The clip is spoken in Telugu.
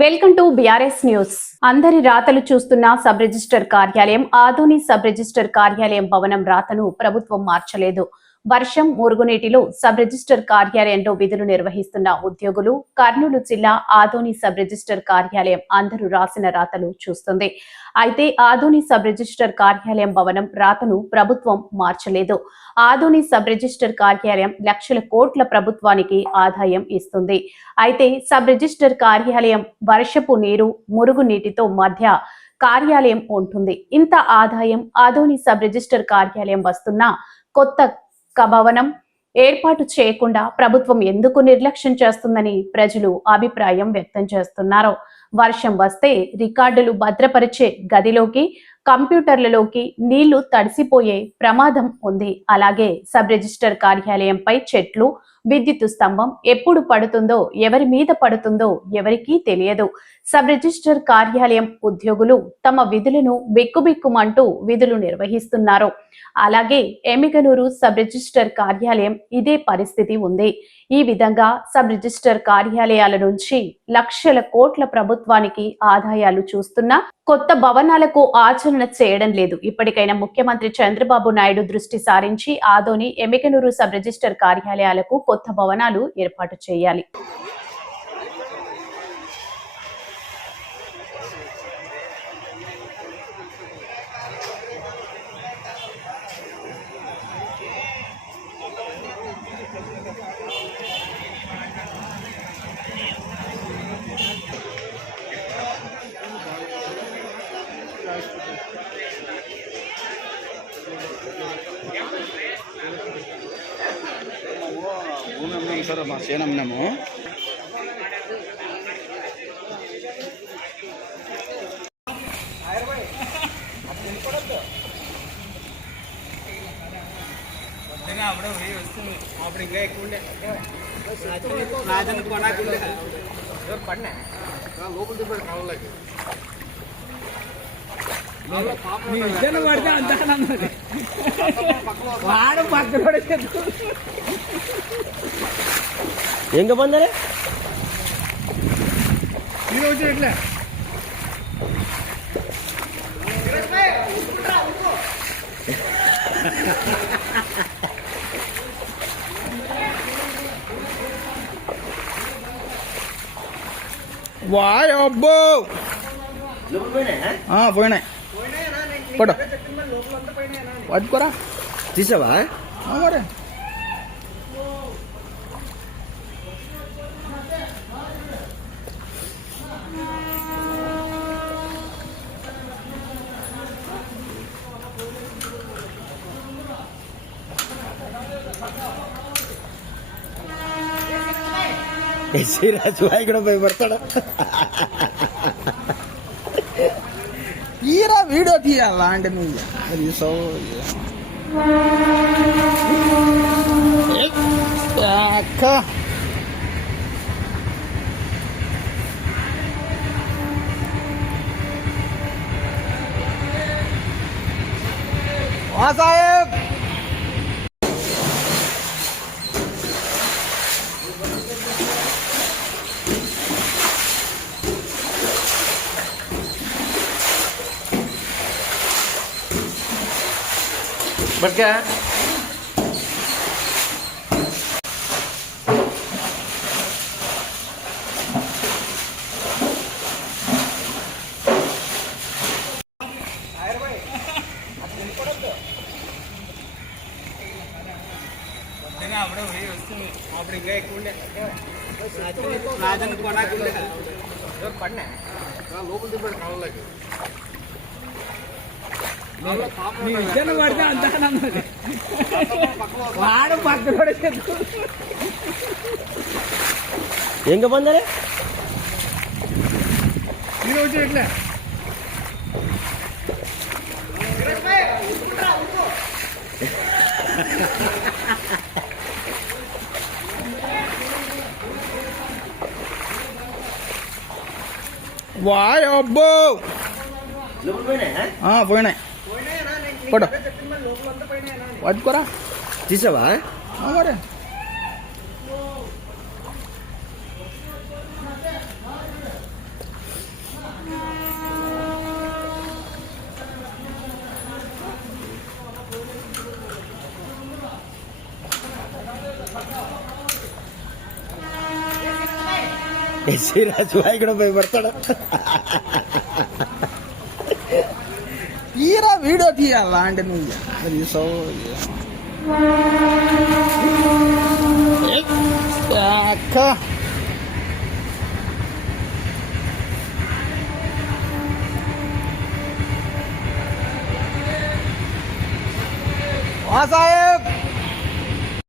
వెల్కమ్ టు బిఆర్ఎస్ న్యూస్ అందరి రాతలు చూస్తున్న సబ్ రిజిస్టర్ కార్యాలయం ఆధోని సబ్ రిజిస్టర్ కార్యాలయం భవనం రాతను ప్రభుత్వం మార్చలేదు. వర్షం మురుగునీటిలో సబ్ రిజిస్టర్ కార్యాలయంలో విధులు నిర్వహిస్తున్న ఉద్యోగులు కర్నూలు జిల్లా ఆదోని సబ్ రిజిస్టర్ కార్యాలయం అందరూ రాసిన రాతలు చూస్తుంది. అయితే ఆదోని సబ్ రిజిస్టర్ కార్యాలయం భవనం రాతను ప్రభుత్వం మార్చలేదు. ఆదోని సబ్ రిజిస్టర్ కార్యాలయం లక్షల కోట్ల ప్రభుత్వానికి ఆదాయం ఇస్తుంది. అయితే సబ్ రిజిస్టర్ కార్యాలయం వర్షపు నీరు మురుగు నీటితో మధ్య కార్యాలయం ఉంటుంది. ఇంత ఆదాయం ఆదోని సబ్ రిజిస్టర్ కార్యాలయం వస్తున్న కొత్త భవనం ఏర్పాటు చేయకుండా ప్రభుత్వం ఎందుకు నిర్లక్ష్యం చేస్తుందని ప్రజలు అభిప్రాయం వ్యక్తం చేస్తున్నారు. వర్షం వస్తే రికార్డులు భద్రపరిచే గదిలోకి కంప్యూటర్లలోకి నీళ్ళు తడిసిపోయే ప్రమాదం ఉంది. అలాగే సబ్ రిజిస్టర్ కార్యాలయంపై చెట్లు విద్యుత్ స్తంభం ఎప్పుడు పడుతుందో ఎవరి మీద పడుతుందో ఎవరికీ తెలియదు. సబ్ రిజిస్టర్ కార్యాలయం ఉద్యోగులు తమ విధులను బిక్కుబిక్కుమంటూ విధులు నిర్వహిస్తున్నారు. అలాగే ఎమిగనూరు సబ్ రిజిస్టర్ కార్యాలయం ఇదే పరిస్థితి ఉంది. ఈ విధంగా సబ్ రిజిస్టర్ కార్యాలయాల నుంచి లక్షల కోట్ల ప్రభుత్వానికి ఆదాయాలు చూస్తున్నా కొత్త భవనాలకు ఆచరణ చేయడం లేదు. ఇప్పటికైనా ముఖ్యమంత్రి చంద్రబాబు నాయుడు దృష్టి సారించి ఆదోని ఎమికనూరు సబ్ రిజిస్టర్ కార్యాలయాలకు కొత్త భవనాలు ఏర్పాటు చేయాలి. భూమి అమ్మినాము సార్ మా చేను నీ పడితే అంతా అన్నది వాడు పక్కన ఎంగ పందరే ఈరోజు ఎట్లా? వాయ్ అబ్బో. పోయినాయి. పడు పట్టుకోరా తీసావా ఆ, మరి సిరాజ్ బాయ్ కూడా భయపడతాడు తీరా వీడియో తీయాలా అంటే నువ్వు? తీసావు అక్క ఆ సాహెబ్ బట్కా అప్పుడే పోయి వస్తుంది అప్పుడు ఇంకా ఎక్కువ ఉండే రాజన్ కొనాకుండే నీ విజయం పడితే అంత అన్నది వాడు పక్కన ఎంగ పందరే మీరు వచ్చి ఎట్లా వాయ్ అబ్బో. పోయినాయి. పడు పట్టుకోరా తీసావా మరే ಸಿರಾಜ್ ಬಾಯ್ಗಡೆ ಬರ್ತಾಳ తీరా వీడియో తీయాలా అంటే నువ్వు అది సో అక్క వా సాహెబ్